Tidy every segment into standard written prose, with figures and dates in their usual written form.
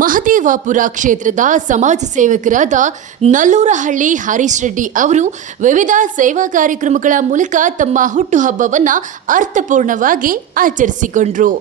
ಮಹದೇವಪುರ ಕ್ಷೇತ್ರದ ಸಮಾಜ ಸೇವಕರಾದ ನಲ್ಲೂರಹಳ್ಳಿ ಹರೀಶ್ ರೆಡ್ಡಿ ಅವರು ವಿವಿಧ ಸೇವಾ ಕಾರ್ಯಕ್ರಮಗಳ ಮೂಲಕ ತಮ್ಮ ಹುಟ್ಟುಹಬ್ಬವನ್ನು ಅರ್ಥಪೂರ್ಣವಾಗಿ ಆಚರಿಸಿಕೊಂಡರು.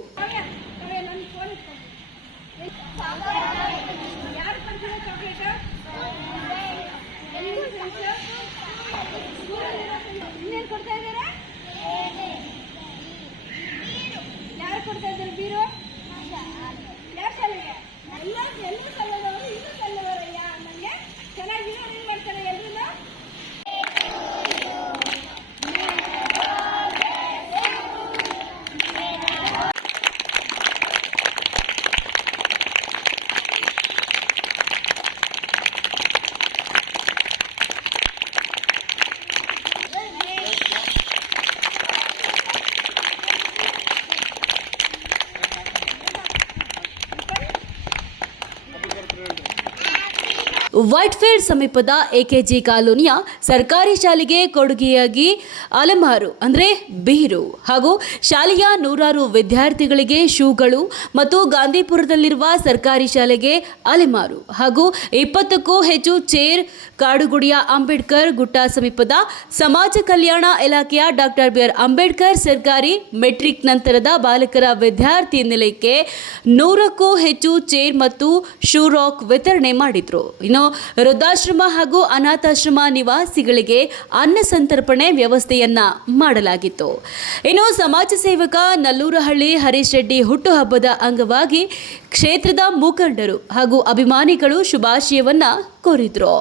ವೈಟ್ಫೀಲ್ಡ್ ಸಮೀಪದ ಎಕೆಜಿ ಕಾಲೋನಿಯ ಸರ್ಕಾರಿ ಶಾಲೆಗೆ ಕೊಡುಗೆಯಾಗಿ ಅಲೆಮಾರು ಅಂದರೆ ಬೀರು ಹಾಗೂ ಶಾಲೆಯ ನೂರಾರು ವಿದ್ಯಾರ್ಥಿಗಳಿಗೆ ಶೂಗಳು ಮತ್ತು ಗಾಂಧಿಪುರದಲ್ಲಿರುವ ಸರ್ಕಾರಿ ಶಾಲೆಗೆ ಅಲೆಮಾರು ಹಾಗೂ 20ಕ್ಕೂ ಹೆಚ್ಚು ಚೇರ್ ಕಾಡುಗುಡಿಯ ಅಂಬೇಡ್ಕರ್ ಗುಟ್ಟ ಸಮೀಪದ ಸಮಾಜ ಕಲ್ಯಾಣ ಇಲಾಖೆಯ ಡಾಕ್ಟರ್ ಬಿ ಆರ್ ಅಂಬೇಡ್ಕರ್ ಸರ್ಕಾರಿ ಮೆಟ್ರಿಕ್ ನಂತರದ ಬಾಲಕರ ವಿದ್ಯಾರ್ಥಿ ನಿಲಯಕ್ಕೆ 100ಕ್ಕೂ ಹೆಚ್ಚು ಚೇರ್ ಮತ್ತು ಶೂ ರಾಕ್ ವಿತರಣೆ ಮಾಡಿದ್ರು. ಇನ್ನು ವೃದ್ಧಾಶ್ರಮ ಹಾಗೂ ಅನಾಥಾಶ್ರಮ ನಿವಾಸಿಗಳಿಗೆ ಅನ್ನ ಸಂತರ್ಪಣೆ ವ್ಯವಸ್ಥೆಯನ್ನ ಮಾಡಲಾಗಿತ್ತು. ಇನ್ನು ಸಮಾಜ ಸೇವಕ ನಲ್ಲೂರಹಳ್ಳಿ ಹರೀಶ್ ರೆಡ್ಡಿ ಹುಟ್ಟುಹಬ್ಬದ ಅಂಗವಾಗಿ ಕ್ಷೇತ್ರದ ಮುಖಂಡರು ಹಾಗೂ ಅಭಿಮಾನಿಗಳು ಶುಭಾಶಯವನ್ನ ಕೋರಿದ್ರು.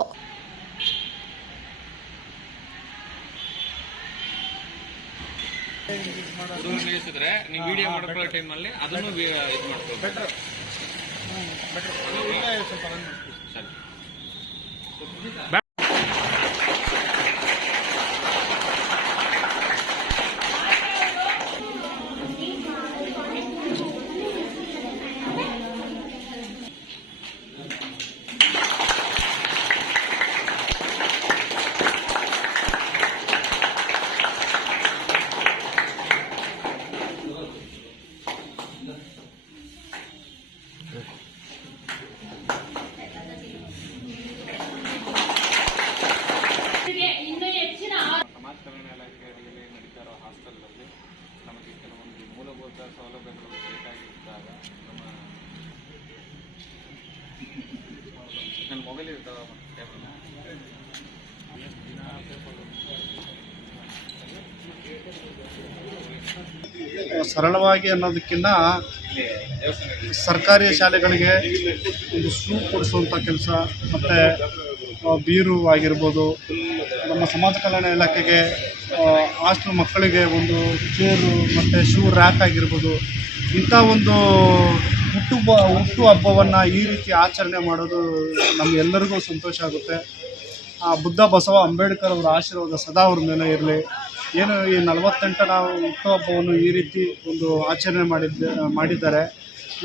ಸೌಲಭ್ಯಗಳು ಬೇಕಾಗಿದ್ದಾಗ ನನ್ನ ಮೊಬೈಲ್ ಇರ್ತಾವ ಸರಳವಾಗಿ ಅನ್ನೋದಕ್ಕಿಂತ ಸರ್ಕಾರಿ ಶಾಲೆಗಳಿಗೆ ಒಂದು ಶೂ ಕೊಡಿಸುವಂಥ ಕೆಲಸ ಮತ್ತು ಬೀರು ಆಗಿರ್ಬೋದು, ನಮ್ಮ ಸಮಾಜ ಕಲ್ಯಾಣ ಇಲಾಖೆಗೆ ಹಾಸ್ಟೆಲ್ ಮಕ್ಕಳಿಗೆ ಒಂದು ಚೇರು ಮತ್ತು ಶೂ ರ್ಯಾಕ್ ಆಗಿರ್ಬೋದು, ಇಂಥ ಒಂದು ಹುಟ್ಟು ಹಬ್ಬವನ್ನು ಈ ರೀತಿ ಆಚರಣೆ ಮಾಡೋದು ನಮಗೆಲ್ಲರಿಗೂ ಸಂತೋಷ ಆಗುತ್ತೆ. ಬುದ್ಧ ಬಸವ ಅಂಬೇಡ್ಕರ್ ಅವರ ಆಶೀರ್ವಾದ ಸದಾ ಅವ್ರ ಮೇಲೆ ಇರಲಿ. ಏನು ಈ 48 ನಾವು ಹುಟ್ಟುಹಬ್ಬವನ್ನು ಈ ರೀತಿ ಒಂದು ಆಚರಣೆ ಮಾಡಿದ್ದಾರೆ.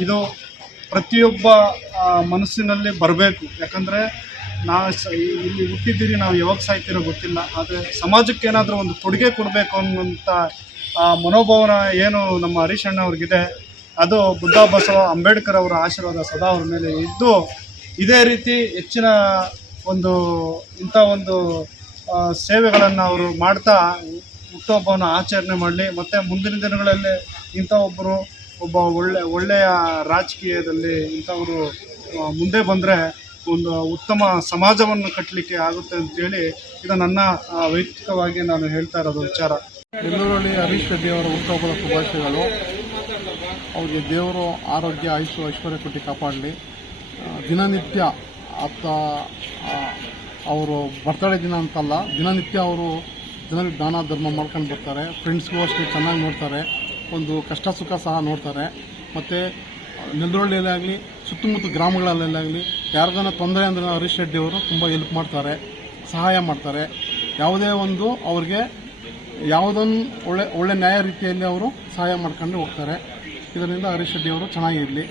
ಇದು ಪ್ರತಿಯೊಬ್ಬ ಮನಸ್ಸಿನಲ್ಲಿ ಬರಬೇಕು. ಯಾಕಂದರೆ ನಾವು ಇಲ್ಲಿ ಹುಟ್ಟಿದ್ದೀರಿ, ನಾವು ಯಾವಾಗ ಸಾಯ್ತಿರೋ ಗೊತ್ತಿಲ್ಲ. ಆದರೆ ಸಮಾಜಕ್ಕೆ ಏನಾದರೂ ಒಂದು ಕೊಡುಗೆ ಕೊಡಬೇಕು ಅನ್ನೋಂಥ ಮನೋಭಾವನ ಏನು ನಮ್ಮ ಹರೀಶ್ ಅಣ್ಣ ಅವ್ರಿಗಿದೆ, ಅದು ಬುದ್ಧ ಬಸವ ಅಂಬೇಡ್ಕರ್ ಅವರ ಆಶೀರ್ವಾದ ಸದಾ ಅವ್ರ ಮೇಲೆ ಇದ್ದು ಇದೇ ರೀತಿ ಹೆಚ್ಚಿನ ಒಂದು ಇಂಥ ಒಂದು ಸೇವೆಗಳನ್ನು ಅವರು ಮಾಡ್ತಾ ಹುಟ್ಟುಹಬ್ಬವನ್ನು ಆಚರಣೆ ಮಾಡಲಿ. ಮತ್ತು ಮುಂದಿನ ದಿನಗಳಲ್ಲಿ ಒಬ್ಬ ಒಳ್ಳೆಯ ರಾಜಕೀಯದಲ್ಲಿ ಇಂಥವರು ಮುಂದೆ ಬಂದರೆ ಒಂದು ಉತ್ತಮ ಸಮಾಜವನ್ನು ಕಟ್ಟಲಿಕ್ಕೆ ಆಗುತ್ತೆ ಅಂತೇಳಿ ಇದು ನನ್ನ ವೈಯಕ್ತಿಕವಾಗಿ ನಾನು ಹೇಳ್ತಾ ಇರೋದು ವಿಚಾರ. ನಲ್ಲೂರಹಳ್ಳಿ ಹರೀಶ್ ರೆಡ್ಡಿ ಅವರ ಹುಟ್ಟುಹಬ್ಬದ ಶುಭಾಶಯಗಳು. ಅವ್ರಿಗೆ ದೇವರು ಆರೋಗ್ಯ, ಆಯುಷ್ಯ, ಐಶ್ವರ್ಯ ಕೊಟ್ಟು ಕಾಪಾಡಲಿ. ದಿನನಿತ್ಯ ಅವರು ಬರ್ತಡೇ ದಿನ ಅಂತಲ್ಲ, ದಿನನಿತ್ಯ ಅವರು ಜನರಿಗೆ ದಾನ ಧರ್ಮ ಮಾಡ್ಕೊಂಡು ಬರ್ತಾರೆ. ಫ್ರೆಂಡ್ಸ್ಗೂ ಅಷ್ಟೇ ಚೆನ್ನಾಗಿ ನೋಡ್ತಾರೆ, ಒಂದು ಕಷ್ಟ ಸುಖ ಸಹ ನೋಡ್ತಾರೆ. ಮತ್ತು ನೆಲ್ಲೂರಹಳ್ಳಿಯಲ್ಲೇ ಆಗಲಿ, ಸುತ್ತಮುತ್ತ ಗ್ರಾಮಗಳಲ್ಲಾಗಲಿ ಯಾರಿಗಾನ ತೊಂದರೆ ಅಂದರೆ ಹರೀಶ್ ರೆಡ್ಡಿ ಅವರು ತುಂಬ ಹೆಲ್ಪ್ ಮಾಡ್ತಾರೆ, ಸಹಾಯ ಮಾಡ್ತಾರೆ. ಯಾವುದೇ ಒಂದು ಅವ್ರಿಗೆ ಯಾವುದೊಂದು ಒಳ್ಳೆ ನ್ಯಾಯ ರೀತಿಯಲ್ಲಿ ಅವರು ಸಹಾಯ ಮಾಡ್ಕೊಂಡು ಹೋಗ್ತಾರೆ. ಇದರಿಂದ ಹರೀಶ್ ರೆಡ್ಡಿ ಅವರು ಚೆನ್ನಾಗಿರಲಿ.